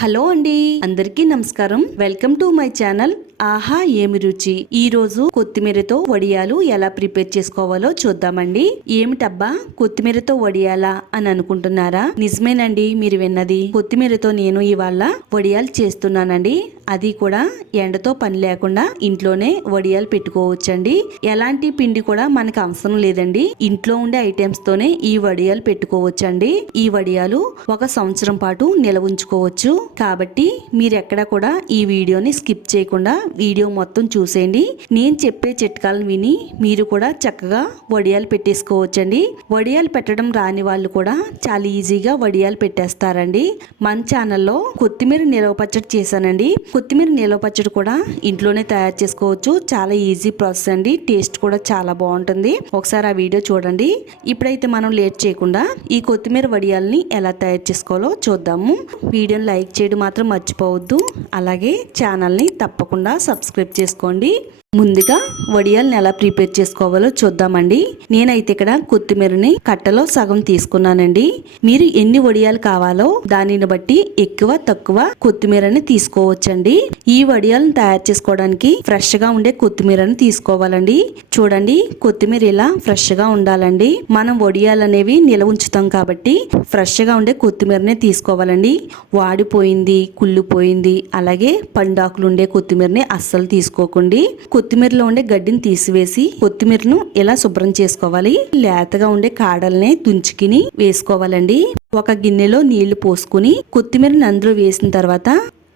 Hello అండి. అందరికీ నమస్కారం. వెల్కమ్ టు మై ఛానల్ ఆహా ఏమి రుచి. ఈ రోజు కొత్తిమీరతో వడియాలు ఎలా ప్రిపేర్ చేసుకోవాలో చూద్దామండి. ఏమిటబ్బా కొత్తిమీరతో వడియాలా అని అనుకుంటున్నారా? నిజమేనండి మీరు విన్నది. కొత్తిమీరతో నేను ఇవాళ వడియాలు చేస్తున్నానండి. అది కూడా ఎండతో పని లేకుండా ఇంట్లోనే వడియాలు పెట్టుకోవచ్చండి. ఎలాంటి పిండి కూడా మనకు అవసరం లేదండి. ఇంట్లో ఉండే ఐటమ్స్ తోనే ఈ వడియాలు పెట్టుకోవచ్చండి. ఈ వడియాలు ఒక సంవత్సరం పాటు నిల్వ ఉంచుకోవచ్చు. కాబట్టి మీరు ఎక్కడ కూడా ఈ వీడియోని స్కిప్ చేయకుండా వీడియో మొత్తం చూసేయండి. నేను చెప్పే చిట్కాలను విని మీరు కూడా చక్కగా వడియాలు పెట్టేసుకోవచ్చండి. వడియాలు పెట్టడం రాని వాళ్ళు కూడా చాలా ఈజీగా వడియాలు పెట్టేస్తారండి. మన ఛానల్లో కొత్తిమీర నిలవ పచ్చడి చేశానండి. కొత్తిమీర నిలవ పచ్చడి కూడా ఇంట్లోనే తయారు చేసుకోవచ్చు. చాలా ఈజీ ప్రాసెస్ అండి. టేస్ట్ కూడా చాలా బాగుంటుంది. ఒకసారి ఆ వీడియో చూడండి. ఇప్పుడైతే మనం లేట్ చేయకుండా ఈ కొత్తిమీర వడియాల్ని ఎలా తయారు చేసుకోవాలో చూద్దాము. వీడియోని లైక్ చేయడం మాత్రం మర్చిపోవద్దు. అలాగే ఛానల్ని తప్పకుండా సబ్స్క్రైబ్ చేసుకోండి. ముందుగా వడియాలను ఎలా ప్రిపేర్ చేసుకోవాలో చూద్దామండి. నేనైతే ఇక్కడ కొత్తిమీరని కట్టలో సగం తీసుకున్నానండి. మీరు ఎన్ని వడియాలు కావాలో దానిని బట్టి ఎక్కువ తక్కువ కొత్తిమీరని తీసుకోవచ్చండి. ఈ వడియాలను తయారు చేసుకోవడానికి ఫ్రెష్గా ఉండే కొత్తిమీరని తీసుకోవాలండి. చూడండి కొత్తిమీర ఇలా ఫ్రెష్గా ఉండాలండి. మనం వడియాలు అనేవి నిల్వ ఉంచుతాం కాబట్టి ఫ్రెష్గా ఉండే కొత్తిమీరనే తీసుకోవాలండి. వాడిపోయింది కుళ్ళిపోయింది అలాగే పండాకులు ఉండే కొత్తిమీరని అస్సలు తీసుకోకండి. కొత్తిమీరలో ఉండే గడ్డిని తీసివేసి కొత్తిమీరను ఇలా శుభ్రం చేసుకోవాలి? లేతగా ఉండే కాడల్ని తుంచుకుని వేసుకోవాలండి. ఒక గిన్నెలో నీళ్ళు పోసుకుని కొత్తిమీరని అందులో వేసిన తర్వాత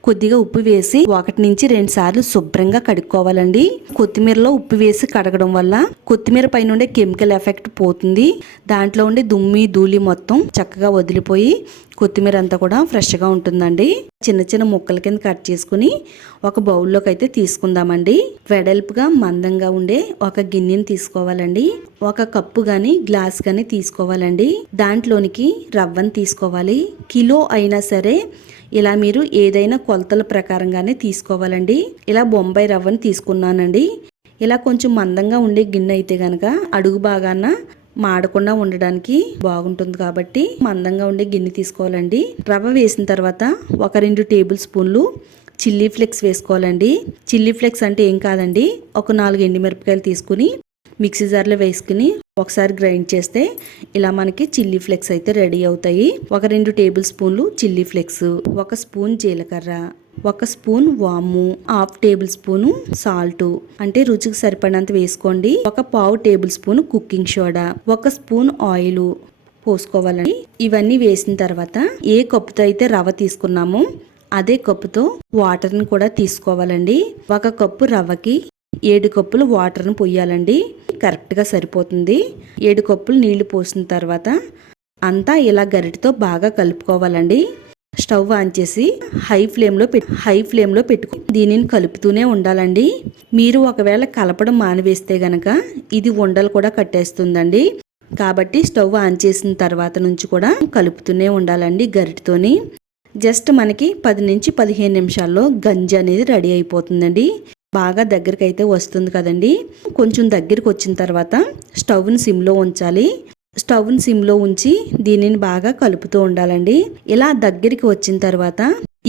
కొద్దిగా ఉప్పు వేసి ఒకటి నుంచి రెండు సార్లు శుభ్రంగా కడుక్కోవాలండి. కొత్తిమీరలో ఉప్పు వేసి కడగడం వల్ల కొత్తిమీర పైన ఉండే కెమికల్ ఎఫెక్ట్ పోతుంది. దాంట్లో ఉండే దుమ్మి ధూళి మొత్తం చక్కగా వదిలిపోయి కొత్తిమీర అంతా కూడా ఫ్రెష్గా ఉంటుందండి. చిన్న చిన్న ముక్కల కింద కట్ చేసుకుని ఒక బౌల్లోకి అయితే తీసుకుందామండి. వెడల్పుగా మందంగా ఉండే ఒక గిన్నెని తీసుకోవాలండి. ఒక కప్పు కానీ గ్లాస్ కానీ తీసుకోవాలండి. దాంట్లోనికి రవ్వని తీసుకోవాలి. కిలో అయినా సరే ఇలా మీరు ఏదైనా కొలతల ప్రకారంగానే తీసుకోవాలండి. ఇలా బొంబాయి రవ్వని తీసుకున్నానండి. ఇలా కొంచెం మందంగా ఉండే గిన్నె అయితే గనక అడుగు బాగాన మాడకుండా ఉండడానికి బాగుంటుంది కాబట్టి మందంగా ఉండే గిన్నె తీసుకోవాలండి. రవ్వ వేసిన తర్వాత ఒక రెండు టేబుల్ స్పూన్లు చిల్లీ ఫ్లేక్స్ వేసుకోవాలండి. చిల్లీ ఫ్లేక్స్ అంటే ఏం కాదండి. ఒక నాలుగు ఎండిమిరపకాయలు తీసుకుని మిక్సీ జార్లో వేసుకుని ఒకసారి గ్రైండ్ చేస్తే ఇలా మనకి చిల్లీ ఫ్లేక్స్ అయితే రెడీ అవుతాయి. ఒక రెండు టేబుల్ స్పూన్లు చిల్లీ ఫ్లేక్స్ ఒక స్పూన్ జీలకర్ర ఒక స్పూన్ వాము హాఫ్ టేబుల్ స్పూన్ సాల్ట్. అంటే రుచికి సరిపడినంత వేసుకోండి. ఒక పావు టేబుల్ స్పూన్ కుకింగ్ సోడా ఒక స్పూన్ ఆయిల్ పోసుకోవాలండి. ఇవన్నీ వేసిన తర్వాత ఏ కప్పుతో అయితే రవ్వ తీసుకున్నామో అదే కప్పుతో వాటర్ని కూడా తీసుకోవాలండి. ఒక కప్పు రవ్వకి ఏడు కప్పులు వాటర్ని పొయ్యాలండి కరెక్ట్గా సరిపోతుంది. ఏడు కప్పులు నీళ్ళు పోసిన తర్వాత అంతా ఇలా గరిటతో బాగా కలుపుకోవాలండి. స్టవ్ ఆన్ చేసి హై ఫ్లేమ్లో పెట్టి హై ఫ్లేమ్లో పెట్టుకు దీనిని కలుపుతూనే ఉండాలండి. మీరు ఒకవేళ కలపడం మానివేస్తే గనక ఇది ఉండలు కూడా కట్టేస్తుందండి. కాబట్టి స్టవ్ ఆన్ చేసిన తర్వాత నుంచి కూడా కలుపుతూనే ఉండాలండి గరిటతోని. జస్ట్ మనకి పది నుంచి పదిహేను నిమిషాల్లో గంజి అనేది రెడీ అయిపోతుందండి. బాగా దగ్గరికి అయితే వస్తుంది కదండి. కొంచెం దగ్గరికి వచ్చిన తర్వాత స్టవ్ని సిమ్లో ఉంచాలి. స్టవ్ని సిమ్లో ఉంచి దీనిని బాగా కలుపుతూ ఉండాలండి. ఇలా దగ్గరికి వచ్చిన తర్వాత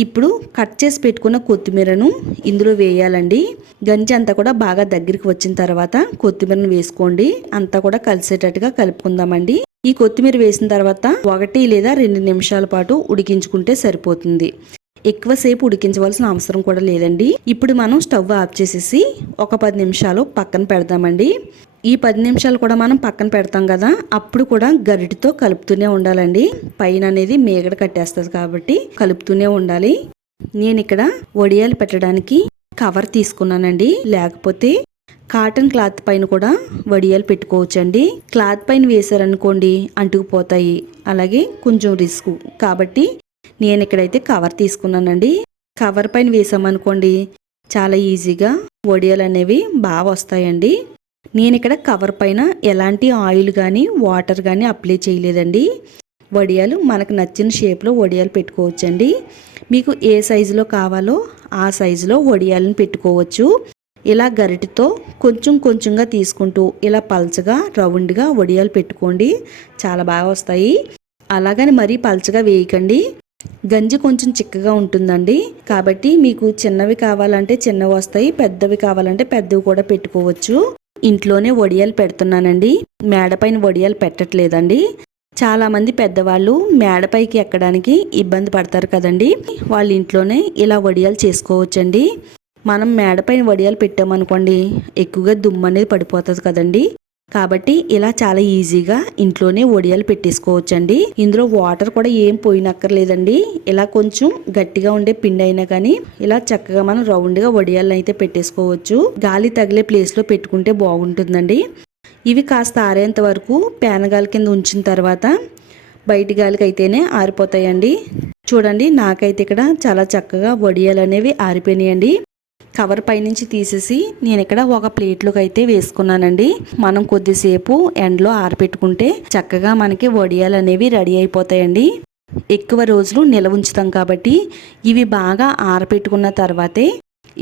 ఇప్పుడు కట్ చేసి పెట్టుకున్న కొత్తిమీరను ఇందులో వేయాలండి. గంజి అంతా కూడా బాగా దగ్గరికి వచ్చిన తర్వాత కొత్తిమీరను వేసుకోండి. అంతా కూడా కలిసేటట్టుగా కలుపుకుందామండి. ఈ కొత్తిమీర వేసిన తర్వాత ఒకటి లేదా రెండు నిమిషాల పాటు ఉడికించుకుంటే సరిపోతుంది. ఎక్కువసేపు ఉడికించవలసిన అవసరం కూడా లేదండి. ఇప్పుడు మనం స్టవ్ ఆఫ్ చేసేసి ఒక పది నిమిషాలు పక్కన పెడదామండి ఈ పది నిమిషాలు కూడా మనం పక్కన పెడతాం కదా అప్పుడు కూడా గరిటితో కలుపుతూనే ఉండాలండి. పైన అనేది మేగడ కట్టేస్తుంది కాబట్టి కలుపుతూనే ఉండాలి. నేను ఇక్కడ వడియాలు పెట్టడానికి కవర్ తీసుకున్నానండి. లేకపోతే కాటన్ క్లాత్ పైన కూడా వడియాలు పెట్టుకోవచ్చండి. క్లాత్ పైన వేసారనుకోండి అంటుకుపోతాయి. అలాగే కొంచెం రిస్క్. కాబట్టి నేను ఇక్కడైతే కవర్ తీసుకున్నానండి. కవర్ పైన వేసామనుకోండి చాలా ఈజీగా వడియాలు అనేవి బాగా వస్తాయండి. నేను ఇక్కడ కవర్ పైన ఎలాంటి ఆయిల్ కానీ వాటర్ కానీ అప్లై చేయలేదండి. వడియాలు మనకు నచ్చిన షేప్లో వడియాలు పెట్టుకోవచ్చండి. మీకు ఏ సైజులో కావాలో ఆ సైజులో వడియాలను పెట్టుకోవచ్చు. ఇలా గరిటతో కొంచెం కొంచెంగా తీసుకుంటూ ఇలా పల్చగా రౌండ్గా వడియాలు పెట్టుకోండి. చాలా బాగా వస్తాయి. అలాగని మరీ పల్చగా వేయకండి. గంజి కొంచెం చిక్కగా ఉంటుందండి. కాబట్టి మీకు చిన్నవి కావాలంటే చిన్నవి వస్తాయి పెద్దవి కావాలంటే పెద్దవి కూడా పెట్టుకోవచ్చు. ఇంట్లోనే వడియాలు పెడుతున్నానండి. మేడపైన వడియాలు పెట్టట్లేదండి. చాలామంది పెద్దవాళ్ళు మేడపైకి ఎక్కడానికి ఇబ్బంది పడతారు కదండి. వాళ్ళ ఇంట్లోనే ఇలా వడియాలు చేసుకోవచ్చండి. మనం మేడపైన వడియాలు పెట్టామనుకోండి ఎక్కువగా దుమ్ము అనేది పడిపోతుంది కదండి. కాబట్టి ఇలా చాలా ఈజీగా ఇంట్లోనే వడియాలు పెట్టేసుకోవచ్చండి. ఇందులో వాటర్ కూడా ఏం పోయినక్కర్లేదండి. ఇలా కొంచెం గట్టిగా ఉండే పిండి అయినా కానీ ఇలా చక్కగా మనం రౌండ్గా వడియాలను అయితే పెట్టేసుకోవచ్చు. గాలి తగిలే ప్లేస్లో పెట్టుకుంటే బాగుంటుందండి. ఇవి కాస్త ఆరేంత వరకు పేనగాలి కింద ఉంచిన తర్వాత బయటి గాలికి అయితేనే ఆరిపోతాయండి. చూడండి నాకైతే ఇక్కడ చాలా చక్కగా వడియాలు అనేవి ఆరిపోయినాయండి. కవర్ పైనుంచి తీసేసి నేను ఇక్కడ ఒక ప్లేట్లోకి అయితే వేసుకున్నానండి. మనం కొద్దిసేపు ఎండలో ఆరబెట్టుకుంటే చక్కగా మనకి వడియాలు అనేవి రెడీ అయిపోతాయండి. ఎక్కువ రోజులు నిల్వ ఉంచుతాం కాబట్టి ఇవి బాగా ఆరబెట్టుకున్న తర్వాతే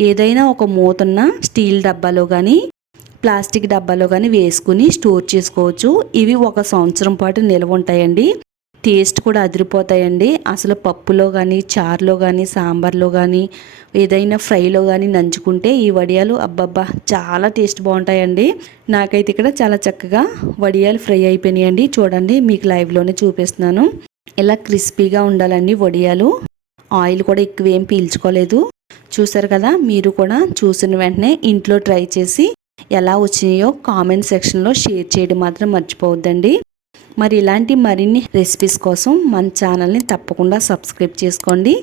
ఏదైనా ఒక మూతున్న స్టీల్ డబ్బాలో కానీ ప్లాస్టిక్ డబ్బాలో కానీ వేసుకుని స్టోర్ చేసుకోవచ్చు. ఇవి ఒక సంవత్సరం పాటు నిల్వ ఉంటాయండి. టేస్ట్ కూడా అదిరిపోతాయండి. అసలు పప్పులో కానీ చారులో కానీ సాంబార్లో కానీ ఏదైనా ఫ్రైలో కానీ నంచుకుంటే ఈ వడియాలు అబ్బబ్బా చాలా టేస్ట్ బాగుంటాయండి. నాకైతే ఇక్కడ చాలా చక్కగా వడియాలు ఫ్రై అయిపోయినాయండి. చూడండి మీకు లైవ్లోనే చూపిస్తున్నాను. ఇలా క్రిస్పీగా ఉండాలండి వడియాలు. ఆయిల్ కూడా ఎక్కువ ఏం పీల్చుకోలేదు. చూసారు కదా మీరు కూడా చూసిన వెంటనే ఇంట్లో ట్రై చేసి ఎలా వచ్చినాయో కామెంట్ సెక్షన్లో షేర్ చేయడం మాత్రం మర్చిపోవద్దండి. మరి ఇలాంటి మరిన్ని రెసిపీస్ కోసం మన ఛానల్ని తప్పకుండా సబ్స్క్రైబ్ చేసుకోండి.